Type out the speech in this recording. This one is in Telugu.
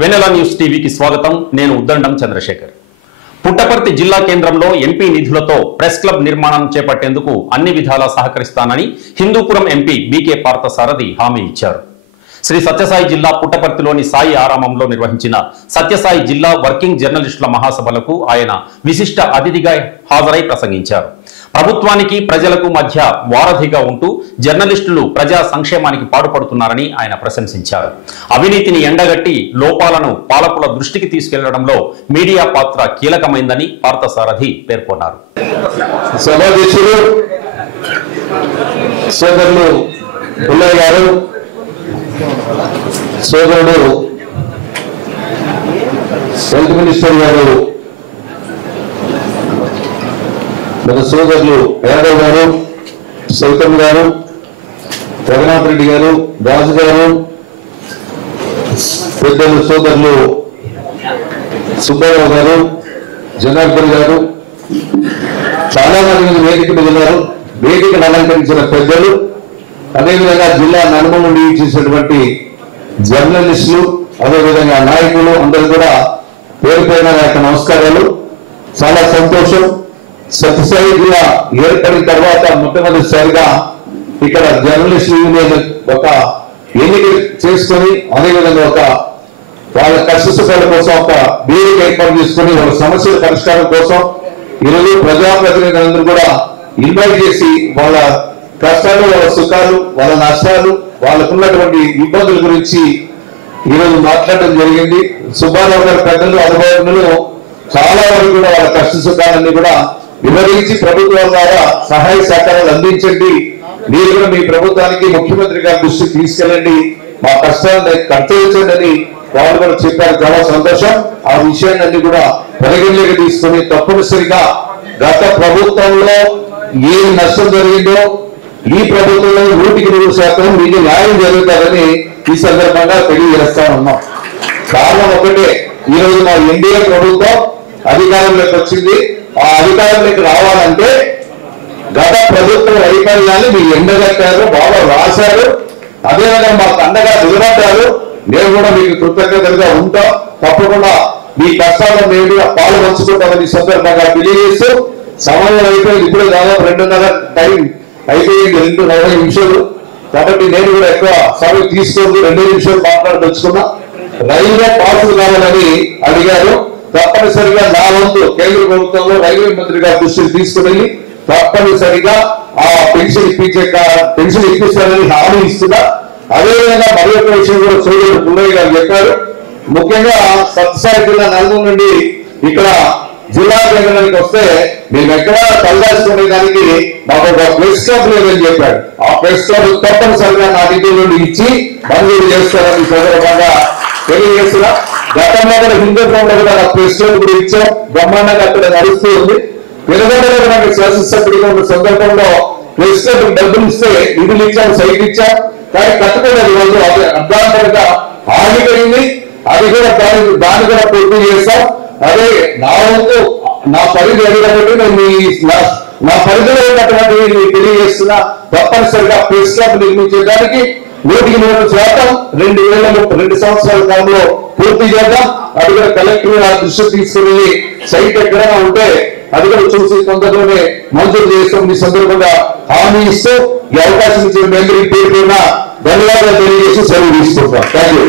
వెనెలా న్యూస్ టీవీకి స్వాగతం. నేను ఉద్దండం చంద్రశేఖర్. పుట్టపర్తి జిల్లా కేంద్రంలో ఎంపీ నిధులతో ప్రెస్ క్లబ్ నిర్మాణం చేపట్టేందుకు అన్ని విధాలా సహకరిస్తానని హిందూపురం ఎంపీ బీకే పార్థసారథి హామీ ఇచ్చారు. శ్రీ సత్యసాయి జిల్లా పుట్టపర్తిలోని సాయి ఆరామంలో నిర్వహించిన సత్యసాయి జిల్లా వర్కింగ్ జర్నలిస్టుల మహాసభలకు ఆయన విశిష్ట అతిథిగా హాజరై ప్రసంగించారు. ప్రభుత్వానికి ప్రజలకు మధ్య వారధిగా ఉంటూ జర్నలిస్టులు ప్రజా సంక్షేమానికి పాటుపడుతున్నారని ఆయన ప్రశంసించారు. అవినీతిని ఎండగట్టి లోపాలను పాలకుల దృష్టికి తీసుకెళ్లడంలో మీడియా పాత్ర కీలకమైందని పార్థసారథి పేర్కొన్నారు. సోదరుడు హెల్త్ మినిస్టర్ గారు, మన సోదరులు యాదవ్ గారు, సౌతం గారు, రఘునాథ్ రెడ్డి గారు, రాజు గారు, పెద్దలు సోదరులు సుబ్బారావు గారు, జనార్దన్ గారు, చాలా మంది వేదిక మీద ఉన్నారు. వేదికను అలంకరించిన పెద్దలు, అదేవిధంగా జిల్లా నలుమూల నుండి చేసినటువంటి జర్నలిస్టులు, అదేవిధంగా నాయకులు అందరూ కూడా పేరు పైన నమస్కారాలు. చాలా సంతోషం. సత్యసాయి జిల్లా ఏర్పడిన తర్వాత మొట్టమొదటిసారిగా ఇక్కడ జర్నలిస్ట్ యూనియన్ ఒక ఎన్నిక చేసుకొని, అదేవిధంగా ఒక వాళ్ళ కష్టసుఖాల కోసం ఒక వేదిక ఏర్పాటు చేసుకొని వాళ్ళ సమస్యల పరిష్కారం కోసం ఈరోజు ప్రజాప్రతినిధులందరూ కూడా ఇన్వైట్ చేసి వాళ్ళ కష్టాలు, వాళ్ళ సుఖాలు, వాళ్ళ నష్టాలు, వాళ్ళకున్నటువంటి ఇబ్బందుల గురించి ఈరోజు మాట్లాడడం జరిగింది. సుబ్బారావు గారి పెద్దలు, అనుభవజ్ఞులు చాలా వరకు కూడా వాళ్ళ కష్ట సుఖాలన్నీ కూడా వివరించి ప్రభుత్వం ద్వారా సహాయ సహకారాలు అందించండి, మీరు కూడా మీ ప్రభుత్వానికి ముఖ్యమంత్రి గారి దృష్టికి తీసుకెళ్ళండి, మా కష్టాలను కర్తయించండి అని వాళ్ళు కూడా చెప్పారు. చాలా సంతోషం. ఆ విషయాన్ని కూడా పరిగణలోకి తీసుకొని తప్పనిసరిగా గత ప్రభుత్వంలో ఏ నష్టం జరిగిందో ఈ ప్రభుత్వంలో 100% మీకు న్యాయం జరుగుతారని ఈ సందర్భంగా తెలియజేస్తా ఉన్నాం. కారణం ఒకటే, ఈరోజు మా ఎన్డీఏ ప్రభుత్వం అధికారంలోకి వచ్చింది. ఆ అధికారంలోకి రావాలంటే గత ప్రభుత్వ వైఫల్యాన్ని మీరు ఎండగట్టారు, బాగా రాశారు, అదేవిధంగా మాకు అండగా నిలబడ్డారు. మేము కూడా మీకు కృతజ్ఞతలుగా ఉంటాం. తప్పకుండా మీ కష్టాలను మేము కూడా పాలు పంచుకుంటామని సందర్భంగా తెలియజేస్తూ, సమయం అయిపోయింది. ఇప్పుడు దాదాపు 2:30 టైం అయిపోయింది, 2:40 నిమిషాలు. కాబట్టి నేను కూడా ఎక్కువ సమయం తీసుకోండి, 2 నిమిషాలు మాట్లాడదలుచుకున్నా. రైల్వే పాసులు కావాలని అడిగారు. తప్పనిసరిగా నా వంతు కేంద్ర ప్రభుత్వంలో రైల్వే మంత్రి గారి దృష్టికి తీసుకుని తప్పనిసరిగా ఆ పెన్షన్ ఇప్పిస్తారని హామీ ఇస్తున్నా. అదేవిధంగా మరి ఒక విషయం కూడా సోదరుడు పుల్లయ్య గారు చెప్పారు. ముఖ్యంగా సత్యసాయి జిల్లా నలుమూల నుండి ఇక్కడ జిల్లా కేంద్రానికి వస్తే మేము ఎక్కడ తలదాచుకునే దానికి మాకు ఒక ప్రెస్ క్లబ్ లేదని చెప్పాడు. ఆ ప్రెస్ క్లబ్ తప్పనిసరిగా నా నిధుల నుండి ఇచ్చి మంజూరు చేస్తారని సందర్భంగా తెలియజేస్తున్నా. గతంలో కూడా హిందూపురంలో కూడా ప్రెస్ క్లబ్ కూడా ఇచ్చాం, బ్రహ్మాండంగా అక్కడ నడుస్తూ ఉంది. వెనుగంటలో నాకు శాసనసభ్యుడిగా ఉన్న సందర్భంలో ప్రెస్ క్లబ్ డబ్బులు ఇస్తే నిధులు ఇచ్చాం, సైట్ ఇచ్చాం, కానీ కట్టుకోలేదు. రోజు అర్ధాంతరంగా ఆగిపోయింది. అది కూడా దాన్ని కూడా పూర్తి చేస్తాం. అదే నా వంతు నా పరిధి అడిగినట్టు నేను నా పరిధిలో ఉన్నటువంటి తెలియజేస్తున్నా. తప్పనిసరిగా ప్రెస్ క్లబ్ నిర్మించడానికి 100% 2 సంవత్సరాల కాలంలో పూర్తి చేద్దాం. అది కూడా కలెక్టర్ దృష్టి తీసుకుని సైట్ ఎక్కడైనా ఉంటే అది కూడా చూసి తొందరలోనే మంజూరు చేస్తాం. ఈ సందర్భంగా హామీ ఇస్తూ ఈ అవకాశం ఇచ్చిన పేరు ధన్యవాదాలు తెలియజేసి సెలవు తీసుకుంటాం. Thank you.